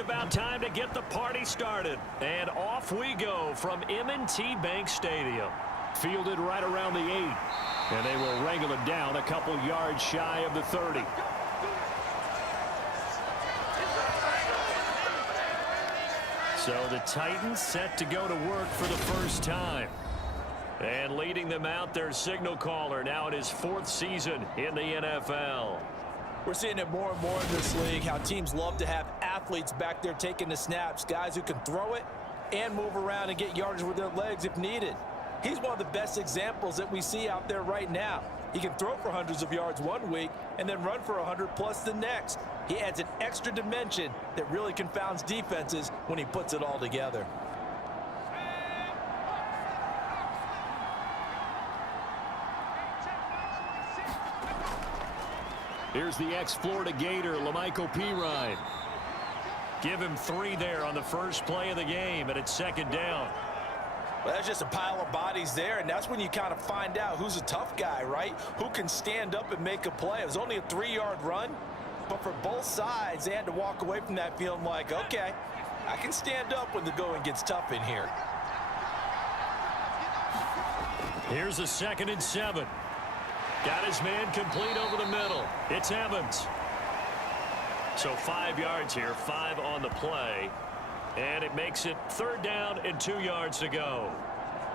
About time to get the party started. And off we go from M&T Bank Stadium. Fielded right around the 8. And they will wrangle it down a couple yards shy of the 30. So the Titans set to go to work for the first time. And leading them out, their signal caller now in his 4th season in the NFL. We're seeing it more and more in this league, how teams love to have athletes back there taking the snaps, guys who can throw it and move around and get yardage with their legs if needed. He's one of the best examples that we see out there right now. He can throw for hundreds of yards one week and then run for 100+ the next. He adds an extra dimension that really confounds defenses when he puts it all together. Here's the ex-Florida Gator, Lamichael Pirine. Give him 3 there on the first play of the game, and it's 2nd down. Well, that's just a pile of bodies there, and that's when you kind of find out who's a tough guy, right? Who can stand up and make a play. It was only a 3-yard run, but for both sides, they had to walk away from that feeling like, okay, I can stand up when the going gets tough in here. Here's a 2nd and 7. Got his man complete over the middle. It's Evans. So 5 yards here, 5 on the play. And it makes it 3rd down and 2 yards to go.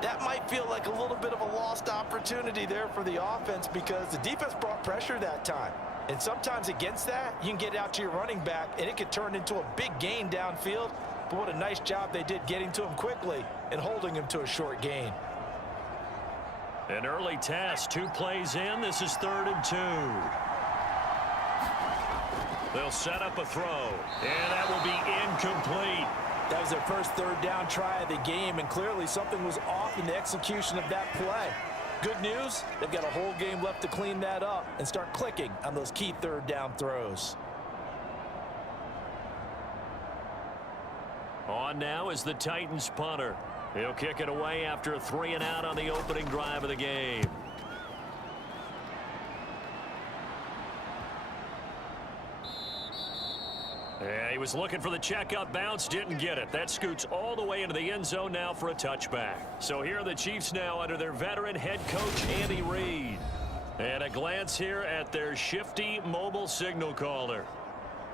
That might feel like a little bit of a lost opportunity there for the offense because the defense brought pressure that time. And sometimes against that, you can get out to your running back, and it could turn into a big gain downfield. But what a nice job they did getting to him quickly and holding him to a short gain. An early test, 2 plays in. This is 3rd and 2. They'll set up a throw, and that will be incomplete. That was their first 3rd down try of the game, and clearly something was off in the execution of that play. Good news, they've got a whole game left to clean that up and start clicking on those key 3rd down throws. On now is the Titans punter. He'll kick it away after a 3 and out on the opening drive of the game. Yeah, he was looking for the checkup bounce, didn't get it. That scoots all the way into the end zone now for a touchback. So here are the Chiefs now under their veteran head coach, Andy Reid. And a glance here at their shifty mobile signal caller.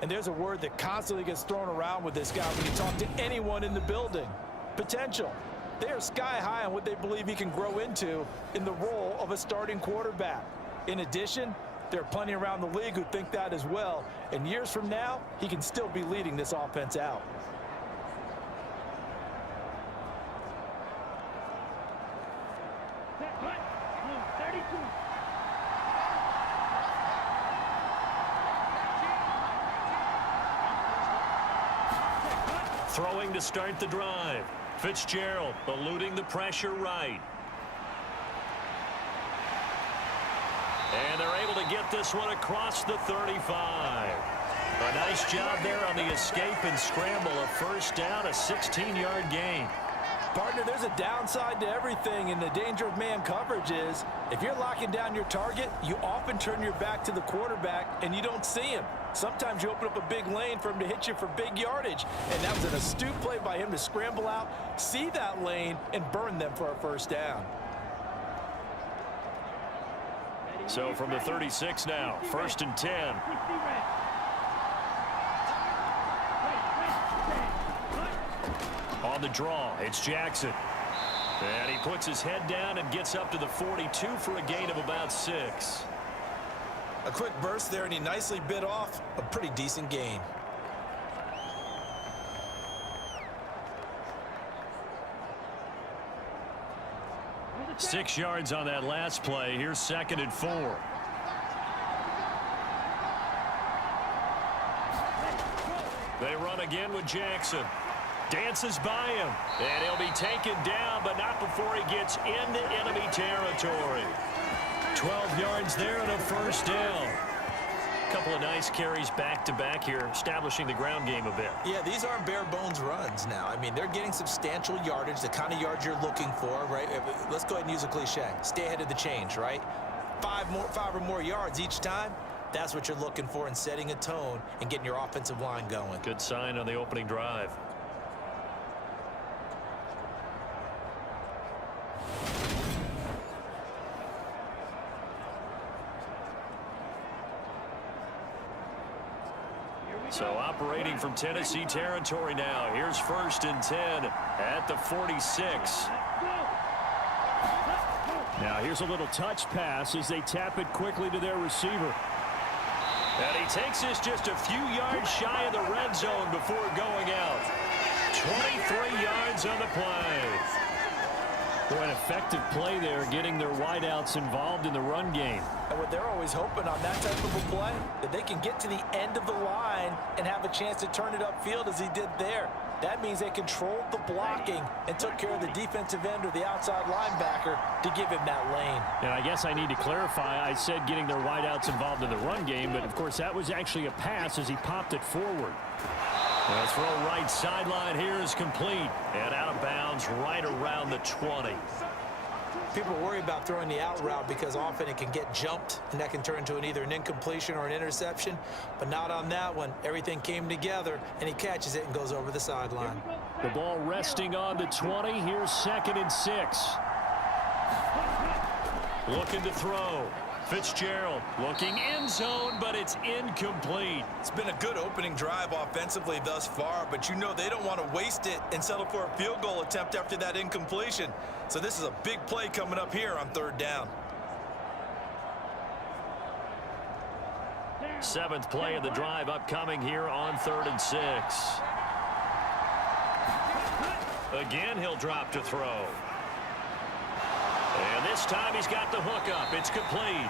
And there's a word that constantly gets thrown around with this guy when you talk to anyone in the building. Potential. They are sky high on what they believe he can grow into in the role of a starting quarterback. In addition, there are plenty around the league who think that as well. And years from now, he can still be leading this offense out. Throwing to start the drive. Fitzgerald eluding the pressure right. And they're able to get this one across the 35. A nice job there on the escape and scramble. A 1st down, a 16-yard gain. Partner, there's a downside to everything, and the danger of man coverage is if you're locking down your target, you often turn your back to the quarterback and you don't see him. Sometimes you open up a big lane for him to hit you for big yardage, and that was an astute play by him to scramble out, see that lane, and burn them for a 1st down. So from the 36 now, 1st and 10. On the draw, it's Jackson. And he puts his head down and gets up to the 42 for a gain of about 6. A quick burst there, and he nicely bit off a pretty decent gain. Six yards on that last play. Here's 2nd and 4. They run again with Jackson. Dances by him, and he'll be taken down, but not before he gets into enemy territory. 12 yards there and a 1st down. A couple of nice carries back-to-back here, establishing the ground game a bit. Yeah, these aren't bare-bones runs now. I mean, they're getting substantial yardage, the kind of yards you're looking for, right? Let's go ahead and use a cliche. Stay ahead of the change, right? 5 or more yards each time. That's what you're looking for in setting a tone and getting your offensive line going. Good sign on the opening drive. So operating from Tennessee territory now. Here's 1st and 10 at the 46. Now here's a little touch pass as they tap it quickly to their receiver. And he takes this just a few yards shy of the red zone before going out. 23 yards on the play. Boy, an effective play there, getting their wideouts involved in the run game. And what they're always hoping on that type of a play, that they can get to the end of the line and have a chance to turn it upfield as he did there. That means they controlled the blocking and took care of the defensive end or the outside linebacker to give him that lane. And I guess I need to clarify, I said getting their wideouts involved in the run game, but of course that was actually a pass as he popped it forward. The throw right sideline here is complete and out of bounds right around the 20. People worry about throwing the out route because often it can get jumped and that can turn into either an incompletion or an interception, but not on that one. Everything came together and he catches it and goes over the sideline. The ball resting on the 20. Here's 2nd and 6. Looking to throw. Fitzgerald looking end zone, but it's incomplete. It's been a good opening drive offensively thus far, but you know they don't want to waste it and settle for a field goal attempt after that incompletion. So this is a big play coming up here on 3rd down. 7th play of the drive upcoming here on 3rd and 6. Again, he'll drop to throw. And this time he's got the hook up. It's complete.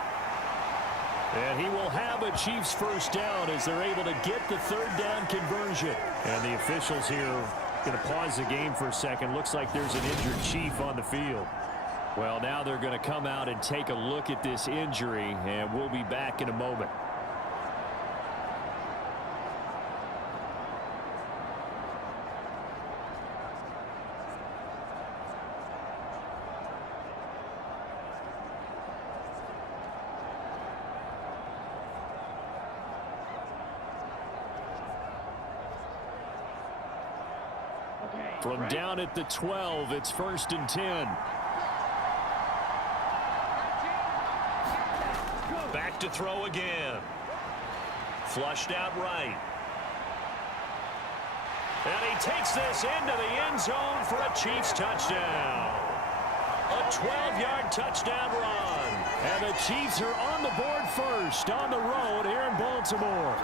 And he will have a Chiefs 1st down as they're able to get the 3rd down conversion. And the officials here going to pause the game for a second. Looks like there's an injured Chief on the field. Well, now they're going to come out and take a look at this injury, and we'll be back in a moment. From down at the 12, it's 1st and 10. Back to throw again. Flushed out right. And he takes this into the end zone for a Chiefs touchdown. A 12-yard touchdown run. And the Chiefs are on the board first on the road here in Baltimore.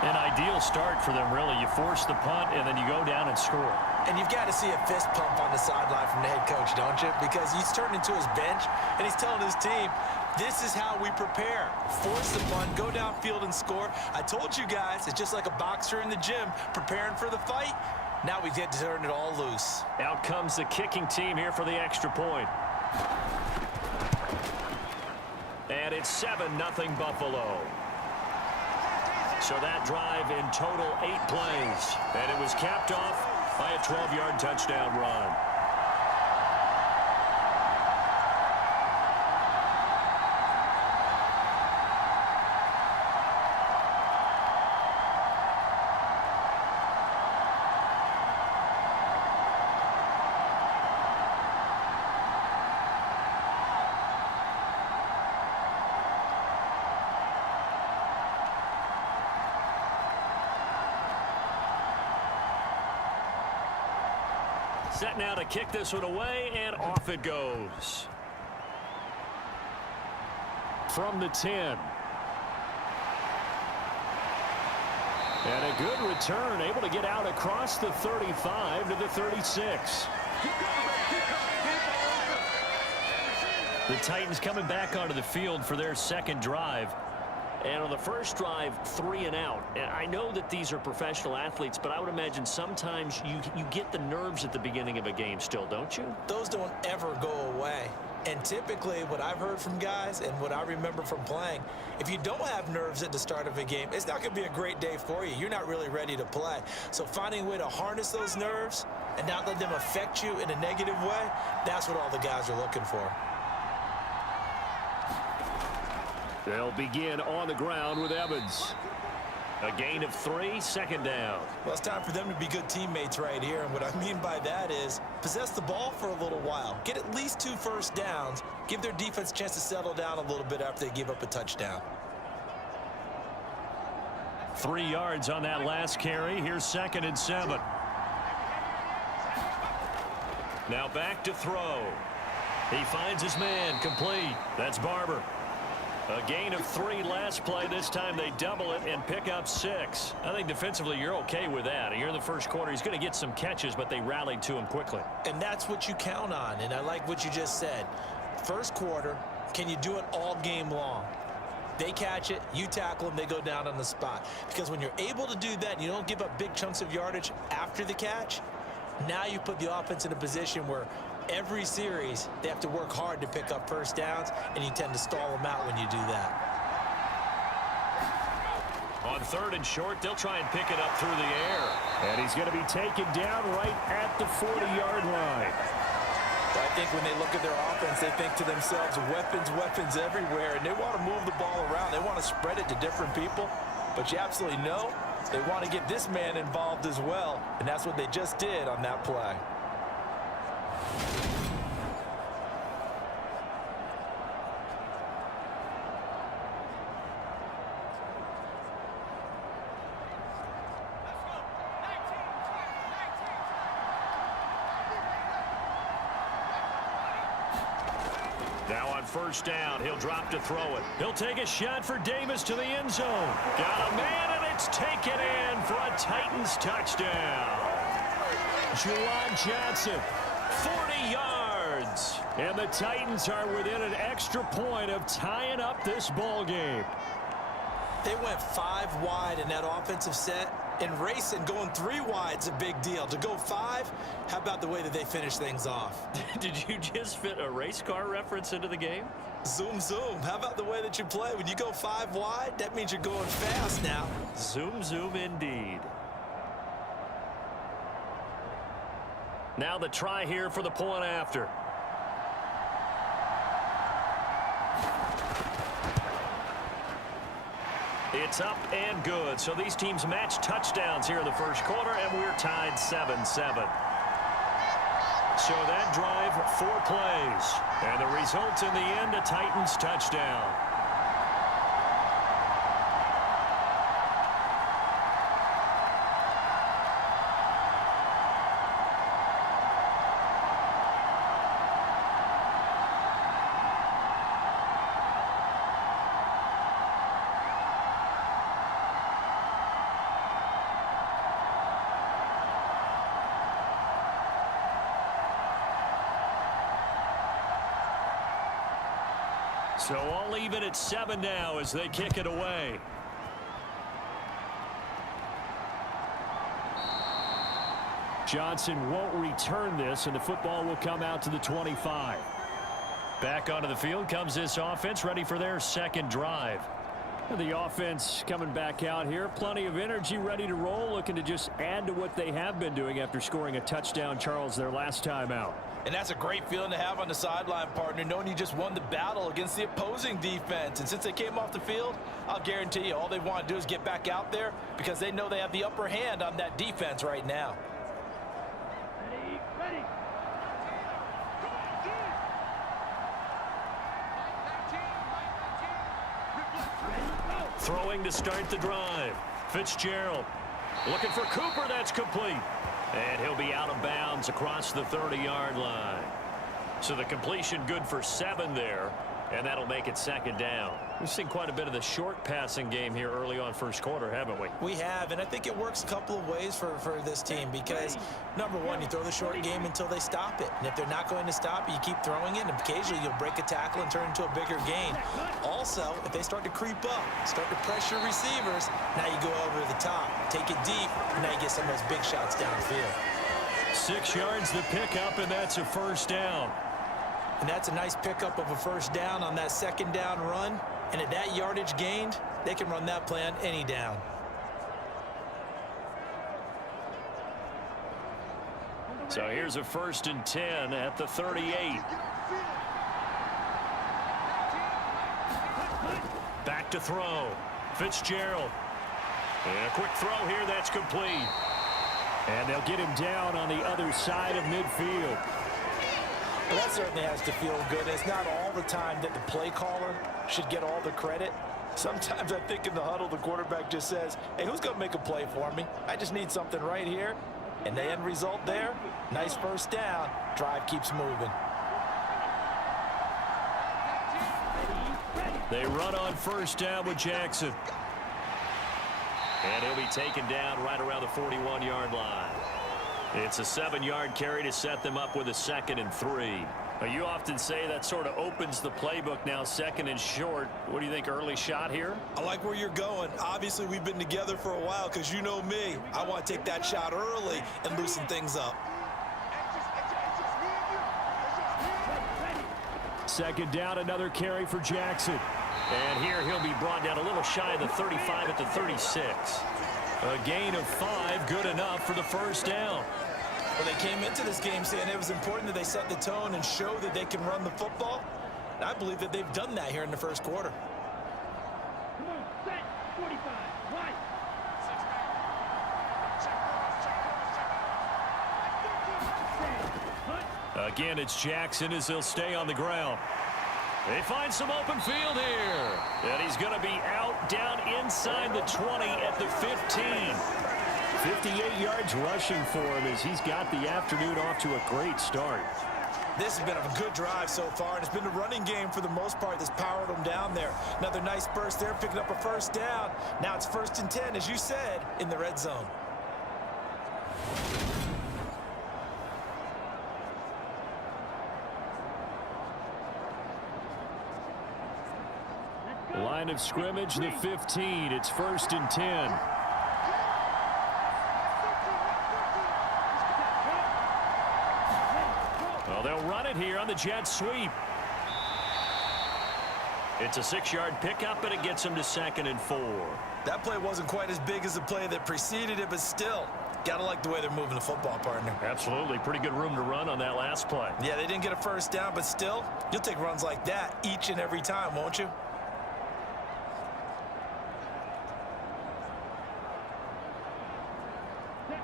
An ideal start for them, really. You force the punt, and then you go down and score. And you've got to see a fist pump on the sideline from the head coach, don't you? Because he's turned into his bench, and he's telling his team, this is how we prepare. Force the punt, go downfield and score. I told you guys, it's just like a boxer in the gym preparing for the fight. Now we get to turn it all loose. Out comes the kicking team here for the extra point. And it's 7-0 Buffalo. So that drive in total 8 plays. And it was capped off by a 12-yard touchdown run. Set now to kick this one away, and off it goes. From the 10. And a good return, able to get out across the 35 to the 36. The Titans coming back onto the field for their second drive. And on the first drive, 3 and out. And I know that these are professional athletes, but I would imagine sometimes you get the nerves at the beginning of a game still, don't you? Those don't ever go away. And typically what I've heard from guys and what I remember from playing, if you don't have nerves at the start of a game, it's not going to be a great day for you. You're not really ready to play. So finding a way to harness those nerves and not let them affect you in a negative way, that's what all the guys are looking for. They'll begin on the ground with Evans. A gain of 3, second down. Well, it's time for them to be good teammates right here. And what I mean by that is possess the ball for a little while. Get at least 2 first downs. Give their defense a chance to settle down a little bit after they give up a touchdown. 3 yards on that last carry. Here's 2nd and 7. Now back to throw. He finds his man, complete. That's Barber. A gain of 3 last play. This time they double it and pick up 6. I think defensively you're okay with that. You're in the first quarter. He's going to get some catches, but they rallied to him quickly. And that's what you count on. And I like what you just said. First quarter, can you do it all game long? They catch it, you tackle them, they go down on the spot. Because when you're able to do that and you don't give up big chunks of yardage after the catch, now you put the offense in a position where every series they have to work hard to pick up first downs, and you tend to stall them out when you do that. On 3rd and short, they'll try and pick it up through the air. And he's going to be taken down right at the 40-yard line. I think when they look at their offense, they think to themselves, weapons, weapons everywhere, and they want to move the ball around. They want to spread it to different people, but you absolutely know they want to get this man involved as well, and that's what they just did on that play. Now on 1st down, he'll drop to throw it. He'll take a shot for Davis to the end zone. Got a man, and it's taken in for a Titans touchdown. Juwan Johnson, 40 yards. And the Titans are within an extra point of tying up this ball game. They went 5 wide in that offensive set, and racing going 3 wide is a big deal. To go 5, how about the way that they finish things off? Did you just fit a race car reference into the game? Zoom, zoom. How about the way that you play? When you go 5 wide, that means you're going fast now. Zoom, zoom indeed. Now the try here for the point after. It's up and good. So these teams match touchdowns here in the first quarter, and we're tied 7-7. So that drive, 4 plays. And the result in the end, a Titans touchdown. So all even at 7 now as they kick it away. Johnson won't return this, and the football will come out to the 25. Back onto the field comes this offense, ready for their 2nd drive. The offense coming back out here. Plenty of energy, ready to roll, looking to just add to what they have been doing after scoring a touchdown, Charles, their last time out. And that's a great feeling to have on the sideline, partner, knowing you just won the battle against the opposing defense. And since they came off the field, I'll guarantee you all they want to do is get back out there because they know they have the upper hand on that defense right now. Ready. Throwing to start the drive. Fitzgerald looking for Cooper. That's complete. And he'll be out of bounds across the 30-yard line. So the completion good for 7 there, and that'll make it 2nd down. We've seen quite a bit of the short passing game here early on first quarter, haven't we? We have, and I think it works a couple of ways for this team because, number one, you throw the short game until they stop it. And if they're not going to stop it, you keep throwing it, and occasionally you'll break a tackle and turn it into a bigger gain. Also, if they start to creep up, start to pressure receivers, now you go over the top, take it deep, and now you get some of those big shots downfield. 6 yards the pickup, and that's a 1st down. And that's a nice pickup of a 1st down on that 2nd down run. And at that yardage gained, they can run that play on any down. So here's a 1st and 10 at the 38. back to throw. Fitzgerald. And a quick throw here, that's complete. And they'll get him down on the other side of midfield. Well, that certainly has to feel good. It's not all the time that the play caller should get all the credit. Sometimes I think in the huddle, the quarterback just says, hey, who's going to make a play for me? I just need something right here. And the end result there, nice first down. Drive keeps moving. They run on first down with Jackson. And he'll be taken down right around the 41-yard line. It's a 7-yard carry to set them up with a 2nd and 3. You often say that sort of opens the playbook now, 2nd and short. What do you think, early shot here? I like where you're going. Obviously, we've been together for a while because you know me. I want to take that shot early and loosen things up. 2nd down, another carry for Jackson. And here he'll be brought down a little shy of the 35 at the 36. A gain of 5, good enough for the first down. Well, they came into this game saying it was important that they set the tone and show that they can run the football. And I believe that they've done that here in the first quarter. Come on, set, 45, right. Again, it's Jackson as he'll stay on the ground. They find some open field here. And he's going to be out down inside the 20 at the 15. 58 yards rushing for him as he's got the afternoon off to a great start. This has been a good drive so far, and it's been the running game for the most part that's powered them down there. Another nice burst there, picking up a first down. Now it's 1st and 10, as you said, in the red zone. Line of scrimmage, the 15. It's 1st and 10. Well, they'll run it here on the jet sweep. It's a 6-yard pickup, and it gets them to 2nd and 4. That play wasn't quite as big as the play that preceded it, but still, gotta like the way they're moving the football, partner. Absolutely. Pretty good room to run on that last play. Yeah, they didn't get a first down, but still, you'll take runs like that each and every time, won't you?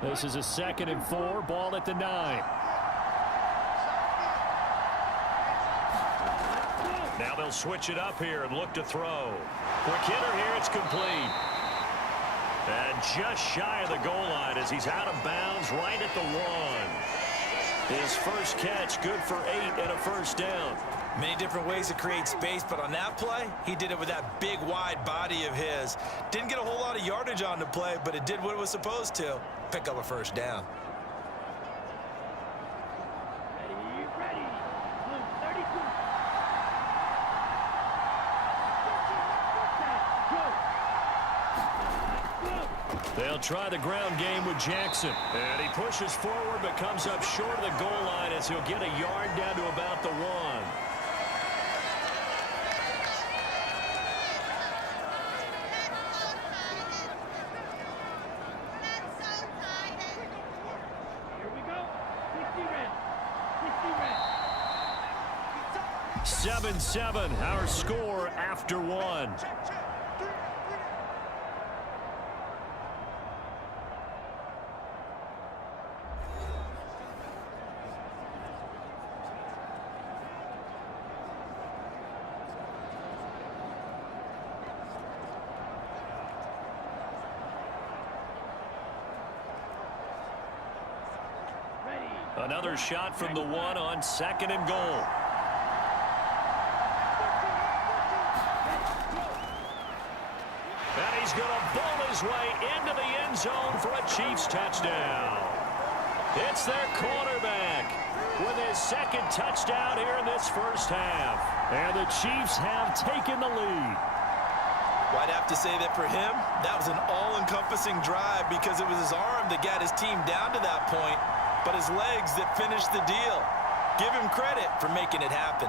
This is a 2nd and 4, ball at the 9. Now they'll switch it up here and look to throw. Quick hitter here, it's complete. And just shy of the goal line as he's out of bounds right at the 1. His first catch, good for 8 and a first down. Many different ways to create space, but on that play, he did it with that big, wide body of his. Didn't get a whole lot of yardage on the play, but it did what it was supposed to. Pick up a first down. Ready. Blue, 32. They'll try the ground game with Jackson. And he pushes forward but comes up short of the goal line as he'll get a yard down to about the 1. Here we go. 60 red. 7-7, our score after 1. Another shot from the 1 on 2nd and goal. And he's going to bowl his way into the end zone for a Chiefs touchdown. It's their quarterback with his 2nd touchdown here in this first half. And the Chiefs have taken the lead. Well, I'd have to say that for him, that was an all-encompassing drive because it was his arm that got his team down to that point, but his legs that finished the deal. Give him credit for making it happen.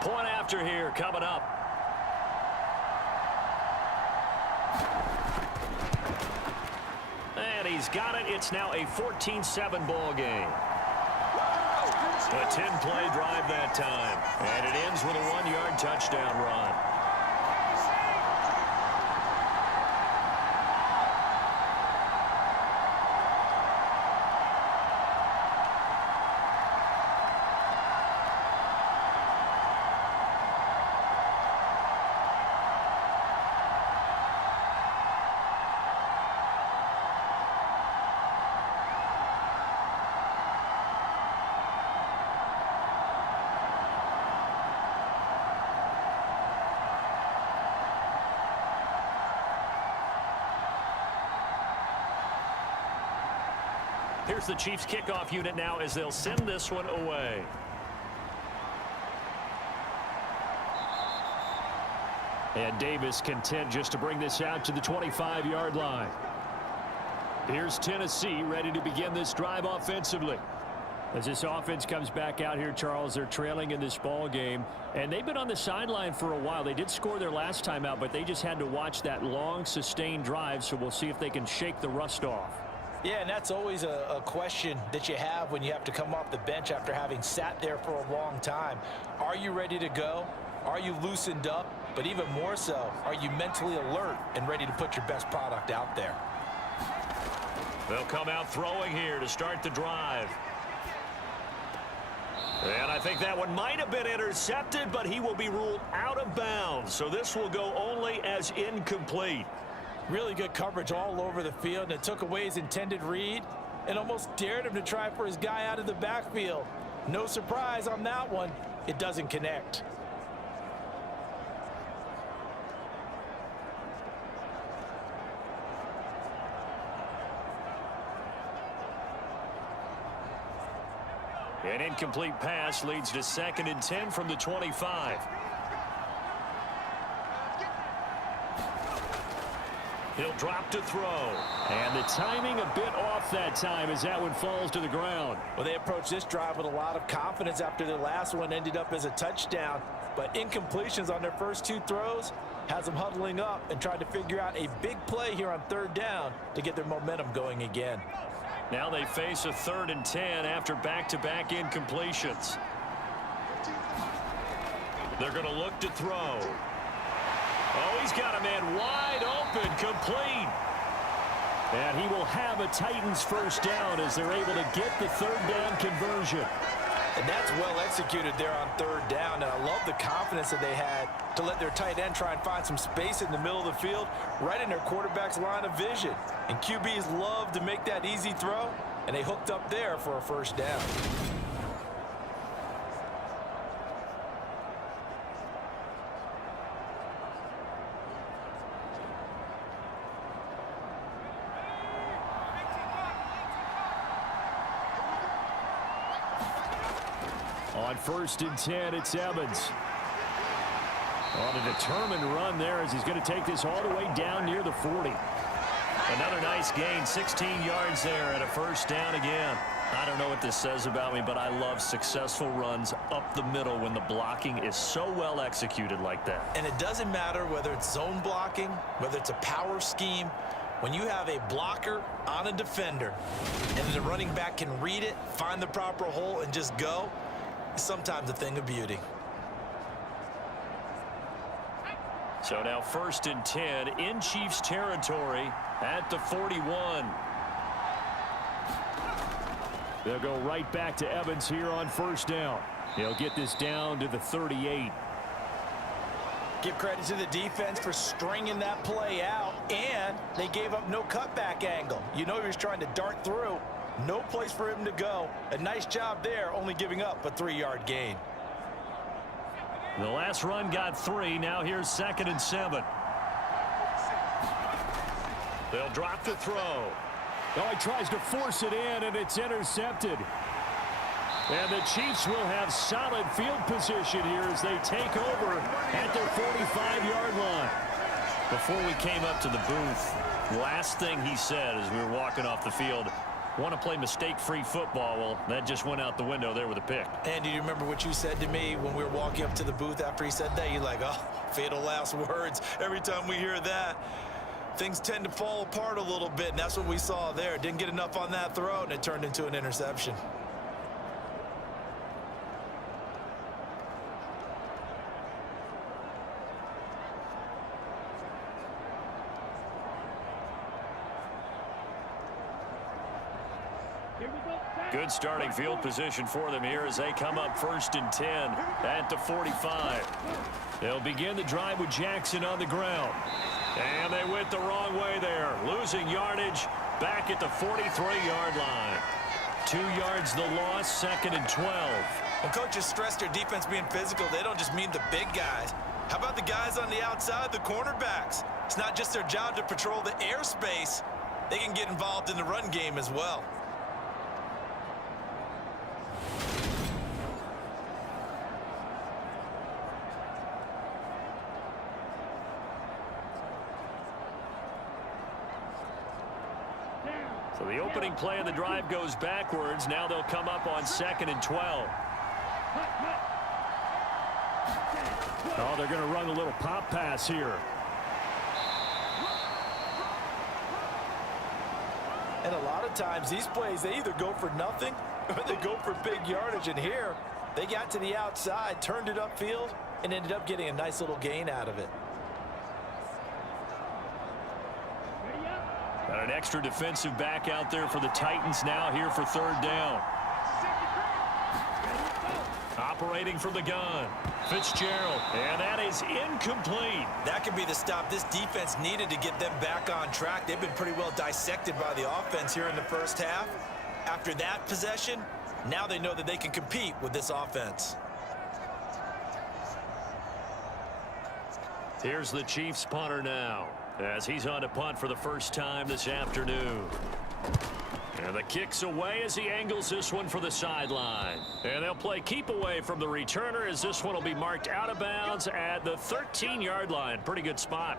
Point after here coming up. And he's he's got it. It's now a 14-7 ball game. A 10-play drive that time. And it ends with a 1-yard touchdown run. Here's the Chiefs kickoff unit now as they'll send this one away. And Davis content just to bring this out to the 25-yard line. Here's Tennessee ready to begin this drive offensively. As this offense comes back out here, Charles, they're trailing in this ball game, and they've been on the sideline for a while. They did score their last time out, but they just had to watch that long, sustained drive, so we'll see if they can shake the rust off. Yeah, and that's always a question that you have when you have to come off the bench after having sat there for a long time. Are you ready to go? Are you loosened up? But even more so, are you mentally alert and ready to put your best product out there? They'll come out throwing here to start the drive. And I think that one might have been intercepted, but he will be ruled out of bounds. So this will go only as incomplete. Really good coverage all over the field, and it took away his intended read and almost dared him to try for his guy out of the backfield. No surprise on that one. It doesn't connect. An incomplete pass leads to 2nd and 10 from the 25. He'll drop to throw. And the timing a bit off that time as that one falls to the ground. Well, they approached this drive with a lot of confidence after their last one ended up as a touchdown. But incompletions on their first 2 throws has them huddling up and trying to figure out a big play here on 3rd down to get their momentum going again. Now they face a 3rd and 10 after back-to-back incompletions. They're going to look to throw. Oh, he's got a man wide open, complete. And he will have a Titans first down as they're able to get the 3rd down conversion. And that's well executed there on 3rd down. And I love the confidence that they had to let their tight end try and find some space in the middle of the field, right in their quarterback's line of vision. And QBs love to make that easy throw, and they hooked up there for a first down. On 1st and 10, it's Evans. On a determined run there as he's going to take this all the way down near the 40. Another nice gain, 16 yards there and a first down again. I don't know what this says about me, but I love successful runs up the middle when the blocking is so well executed like that. And it doesn't matter whether it's zone blocking, whether it's a power scheme. When you have a blocker on a defender and the running back can read it, find the proper hole, and just go, it's sometimes a thing of beauty. So now 1st and 10 in Chiefs territory at the 41. They'll go right back to Evans here on 1st down. He'll get this down to the 38. Give credit to the defense for stringing that play out, and they gave up no cutback angle. You know he was trying to dart through. No place for him to go. A nice job there, only giving up a 3-yard gain. The last run got 3. Now here's 2nd and 7. They'll drop the throw. Oh, he tries to force it in, and it's intercepted. And the Chiefs will have solid field position here as they take over at their 45-yard line. Before we came up to the booth, last thing he said as we were walking off the field, want to play mistake-free football. Well, that just went out the window there with a pick. And do you remember what you said to me when we were walking up to the booth after he said that? You're like, oh, fatal last words. Every time we hear that, things tend to fall apart a little bit, and that's what we saw there. Didn't get enough on that throw, and it turned into an interception. Here we go. Set. Good starting field position for them here as they come up 1st and 10 at the 45. They'll begin the drive with Jackson on the ground. And they went the wrong way there, losing yardage back at the 43-yard line. 2 yards the loss, 2nd and 12. When coaches stress their defense being physical, they don't just mean the big guys. How about the guys on the outside, the cornerbacks? It's not just their job to patrol the airspace. They can get involved in the run game as well. So the opening play of the drive goes backwards. Now they'll come up on 2nd and 12. Oh, they're going to run a little pop pass here. And a lot of times these plays, they either go for nothing or they go for big yardage. And here, they got to the outside, turned it upfield, and ended up getting a nice little gain out of it. Got an extra defensive back out there for the Titans now here for 3rd down. Operating from the gun, Fitzgerald, and that is incomplete. That could be the stop this defense needed to get them back on track. They've been pretty well dissected by the offense here in the first half. After that possession, now they know that they can compete with this offense. Here's the Chiefs punter now, as he's on to punt for the first time this afternoon. And the kick's away as he angles this one for the sideline. And they'll play keep away from the returner as this one will be marked out of bounds at the 13-yard line. Pretty good spot.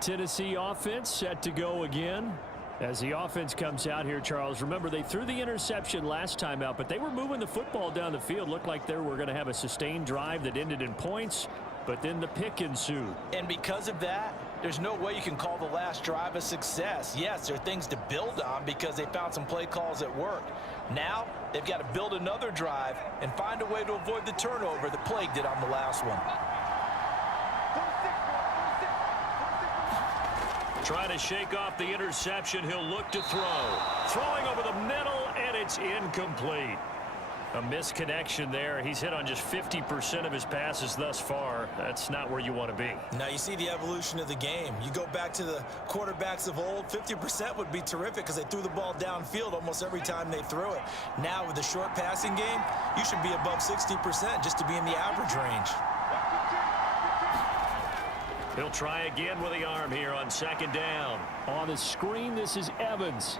Tennessee offense set to go again. As the offense comes out here, Charles, remember they threw the interception last time out, but they were moving the football down the field. Looked like they were going to have a sustained drive that ended in points, but then the pick ensued. And because of that, there's no way you can call the last drive a success. Yes, there are things to build on because they found some play calls that worked. Now, they've got to build another drive and find a way to avoid the turnover that plagued it on the last one. Trying to shake off the interception, he'll look to throw. Throwing over the middle, and it's incomplete. A misconnection there. He's hit on just 50% of his passes thus far. That's not where you want to be. Now you see the evolution of the game. You go back to the quarterbacks of old, 50% would be terrific because they threw the ball downfield almost every time they threw it. Now with the short passing game, you should be above 60% just to be in the average range. He'll try again with the arm here on 2nd down. On the screen, this is Evans.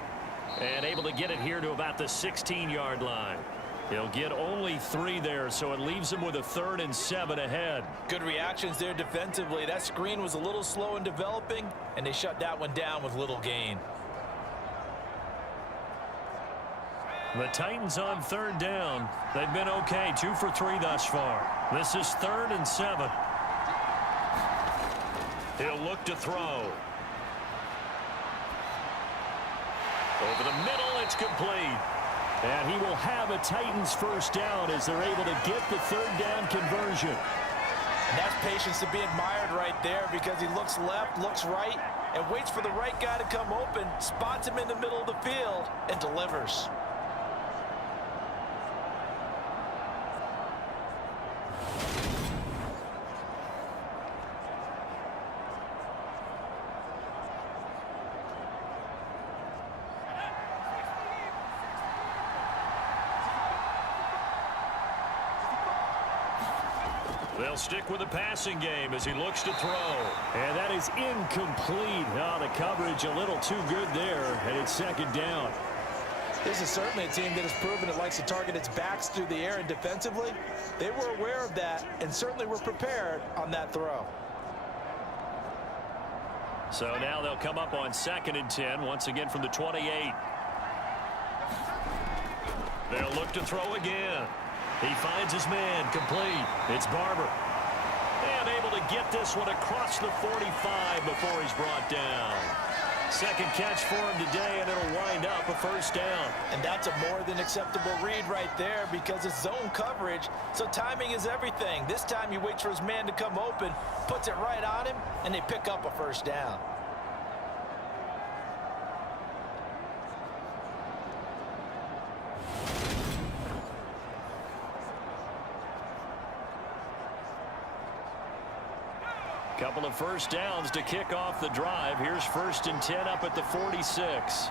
And able to get it here to about the 16-yard line. He'll get only 3 there, so it leaves him with a 3rd and 7 ahead. Good reactions there defensively. That screen was a little slow in developing, and they shut that one down with little gain. The Titans on 3rd down. They've been okay, 2 for 3 thus far. This is 3rd and 7. He'll look to throw. Over the middle, it's complete. And he will have a Titans first down as they're able to get the 3rd down conversion. And that's patience to be admired right there because he looks left, looks right, and waits for the right guy to come open, spots him in the middle of the field, and delivers. They'll stick with the passing game as he looks to throw. And that is incomplete. Oh, the coverage a little too good there, and it's 2nd down. This is certainly a team that has proven it likes to target its backs through the air, and defensively, they were aware of that and certainly were prepared on that throw. So now they'll come up on 2nd and 10, once again from the 28. They'll look to throw again. He finds his man, complete. It's Barber. And able to get this one across the 45 before he's brought down. Second catch for him today, and it'll wind up a first down. And that's a more than acceptable read right there because it's zone coverage, so timing is everything. This time he waits for his man to come open, puts it right on him, and they pick up a first down. Couple of first downs to kick off the drive. Here's 1st and 10 up at the 46.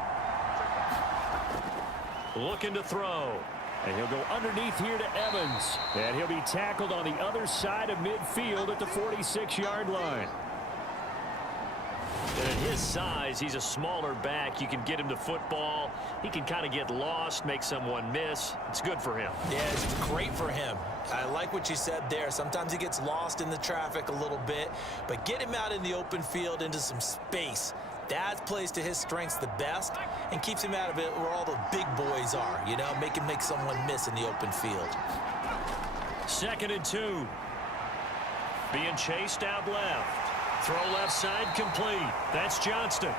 Looking to throw. And he'll go underneath here to Evans. And he'll be tackled on the other side of midfield at the 46-yard line. And at his size, he's a smaller back. You can get him to football. He can kind of get lost, make someone miss. It's good for him. Yeah, it's great for him. I like what you said there. Sometimes he gets lost in the traffic a little bit, but get him out in the open field into some space. That plays to his strengths the best and keeps him out of it where all the big boys are, you know, make someone miss in the open field. 2nd and 2. Being chased out left. Throw left side complete. That's Johnston.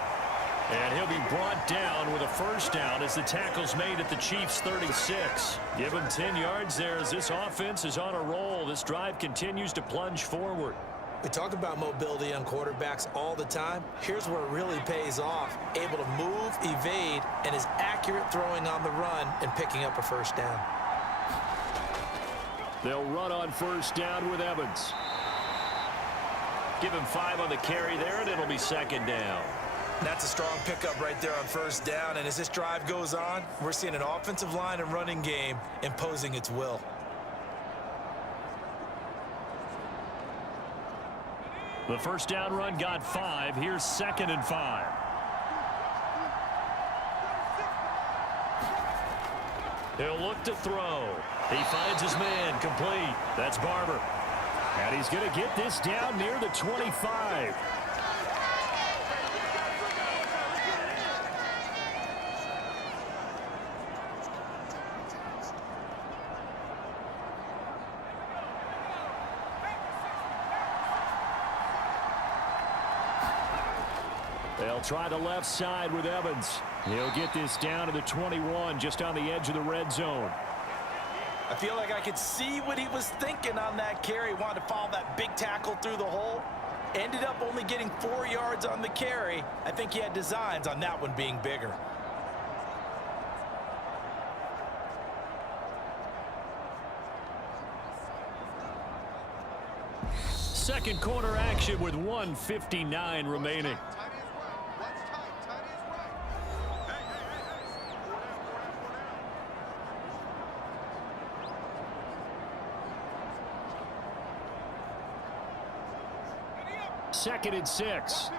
And he'll be brought down with a first down as the tackle's made at the Chiefs' 36. Give him 10 yards there as this offense is on a roll. This drive continues to plunge forward. We talk about mobility on quarterbacks all the time. Here's where it really pays off. Able to move, evade, and is accurate throwing on the run and picking up a first down. They'll run on first down with Evans. Give him 5 on the carry there, and it'll be 2nd down. That's a strong pickup right there on first down, and as this drive goes on, we're seeing an offensive line and running game imposing its will. The first down run got 5. Here's 2nd and 5. He'll look to throw. He finds his man complete. That's Barber. And he's going to get this down near the 25. They'll try the left side with Evans. He'll get this down to the 21, just on the edge of the red zone. I feel like I could see what he was thinking on that carry. Wanted to follow that big tackle through the hole. Ended up only getting 4 yards on the carry. I think he had designs on that one being bigger. Second quarter action with 1:59 remaining. Second and 6.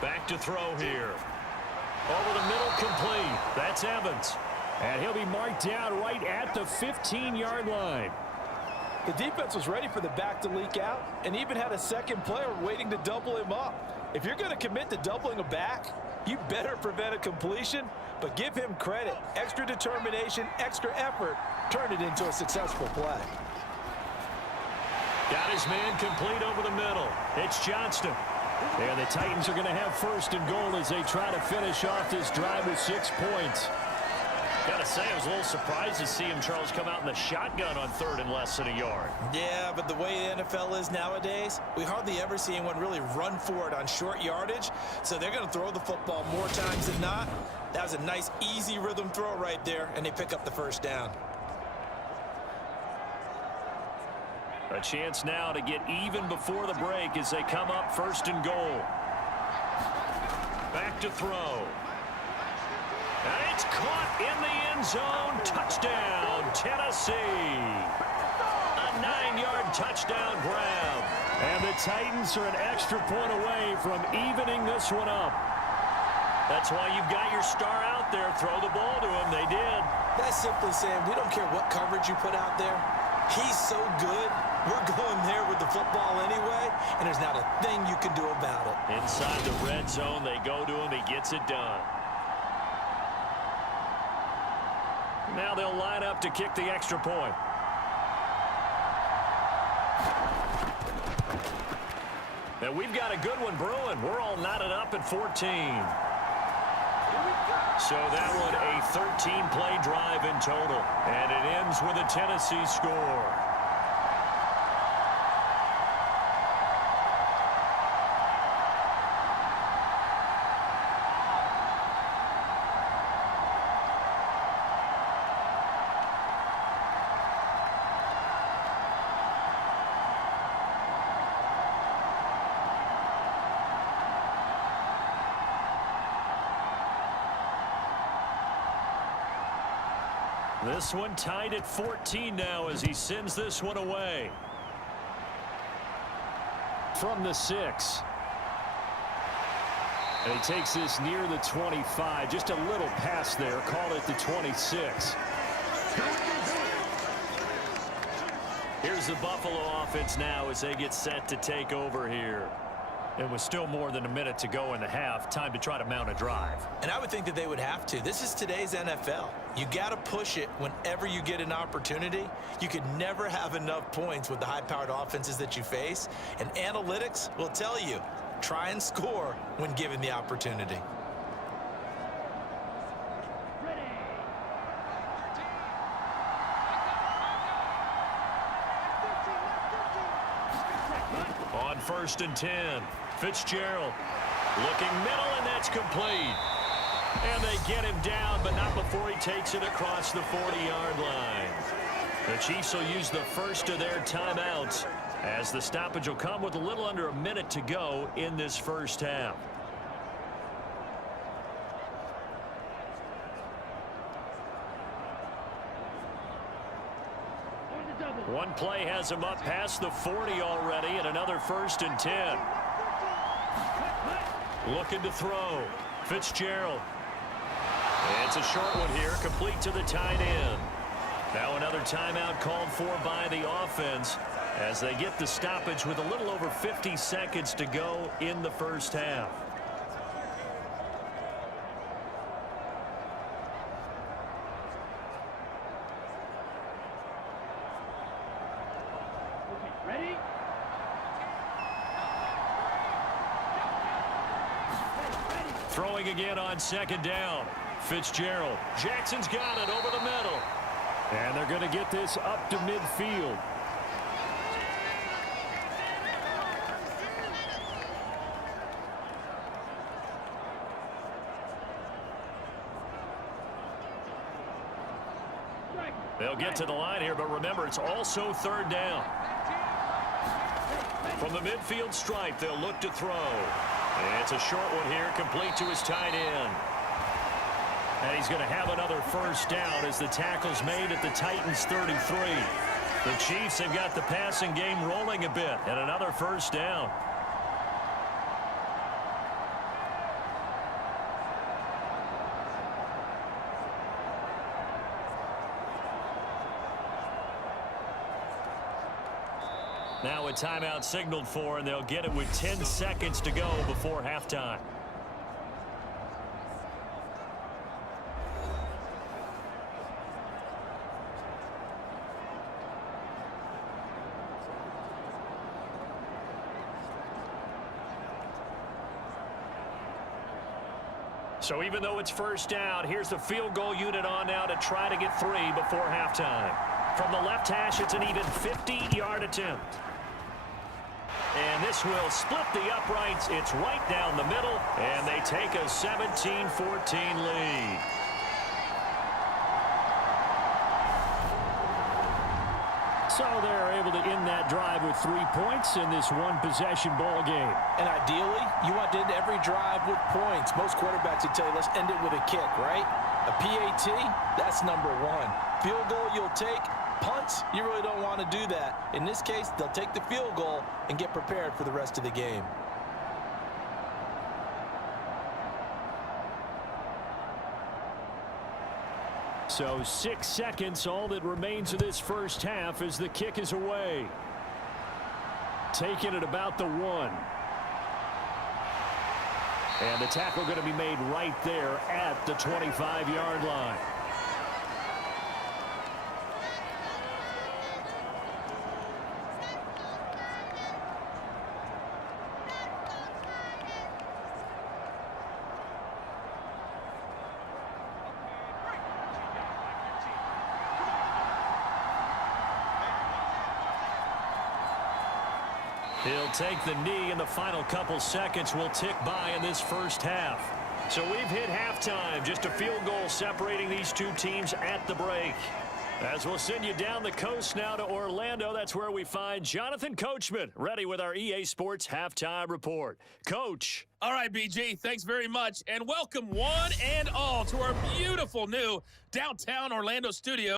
Back to throw here. Over the middle, complete. That's Evans. And he'll be marked down right at the 15-yard line. The defense was ready for the back to leak out and even had a second player waiting to double him up. If you're going to commit to doubling a back, you better prevent a completion, but give him credit. Extra determination, extra effort, turn it into a successful play. Got his man complete over the middle. It's Johnston. And the Titans are going to have 1st and goal as they try to finish off this drive with 6 points. Gotta say, I was a little surprised to see him, Charles, come out in the shotgun on 3rd and less than a yard. Yeah, but the way the NFL is nowadays, we hardly ever see anyone really run for it on short yardage. So they're going to throw the football more times than not. That was a nice, easy rhythm throw right there, and they pick up the first down. A chance now to get even before the break as they come up 1st and goal. Back to throw. And it's caught in the end zone. Touchdown, Tennessee. A 9-yard touchdown grab. And the Titans are an extra point away from evening this one up. That's why you've got your star out there. Throw the ball to him. They did. That's simply saying we don't care what coverage you put out there. He's so good. We're going there with the football anyway, and there's not a thing you can do about it. Inside the red zone, they go to him. He gets it done. Now they'll line up to kick the extra point. And we've got a good one brewing. We're all knotted up at 14. So that one a 13-play drive in total. And it ends with a Tennessee score. This one tied at 14 now as he sends this one away. From the 6. And he takes this near the 25. Just a little pass there. Call it the 26. Here's the Buffalo offense now as they get set to take over here. It was still more than a minute to go in the half. Time to try to mount a drive. And I would think that they would have to. This is today's NFL. You got to push it whenever you get an opportunity. You could never have enough points with the high-powered offenses that you face. And analytics will tell you, try and score when given the opportunity. On 1st and 10, Fitzgerald looking middle, and that's complete. And they get him down, but not before he takes it across the 40-yard line. The Chiefs will use the first of their timeouts as the stoppage will come with a little under a minute to go in this first half. One play has him up past the 40 already, and another 1st and 10. Looking to throw. Fitzgerald. It's a short one here, complete to the tight end. Now another timeout called for by the offense as they get the stoppage with a little over 50 seconds to go in the first half. Ready? Throwing again on 2nd down. Fitzgerald. Jackson's got it over the middle. And they're going to get this up to midfield. They'll get to the line here, but remember, it's also 3rd down. From the midfield stripe, they'll look to throw. And it's a short one here, complete to his tight end. And he's going to have another 1st down as the tackle's made at the Titans' 33. The Chiefs have got the passing game rolling a bit, and another 1st down. Now a timeout signaled for, and they'll get it with 10 seconds to go before halftime. So even though it's 1st down, here's the field goal unit on now to try to get 3 before halftime. From the left hash, it's an even 50-yard attempt. And this will split the uprights. It's right down the middle, and they take a 17-14 lead. So they're able to end that drive with 3 points in this one-possession ball game. And ideally, you want to end every drive with points. Most quarterbacks would tell you, let's end it with a kick, right? A PAT, that's number 1. Field goal you'll take. Punts, you really don't want to do that. In this case, they'll take the field goal and get prepared for the rest of the game. So 6 seconds, all that remains of this first half as the kick is away. Taking it about the 1. And the tackle going to be made right there at the 25-yard line. He'll take the knee, and the final couple seconds will tick by in this first half. So we've hit halftime. Just a field goal separating these two teams at the break. As we'll send you down the coast now to Orlando, that's where we find Jonathan Coachman, ready with our EA Sports Halftime Report. Coach. All right, BG, thanks very much, and welcome one and all to our beautiful new downtown Orlando studio.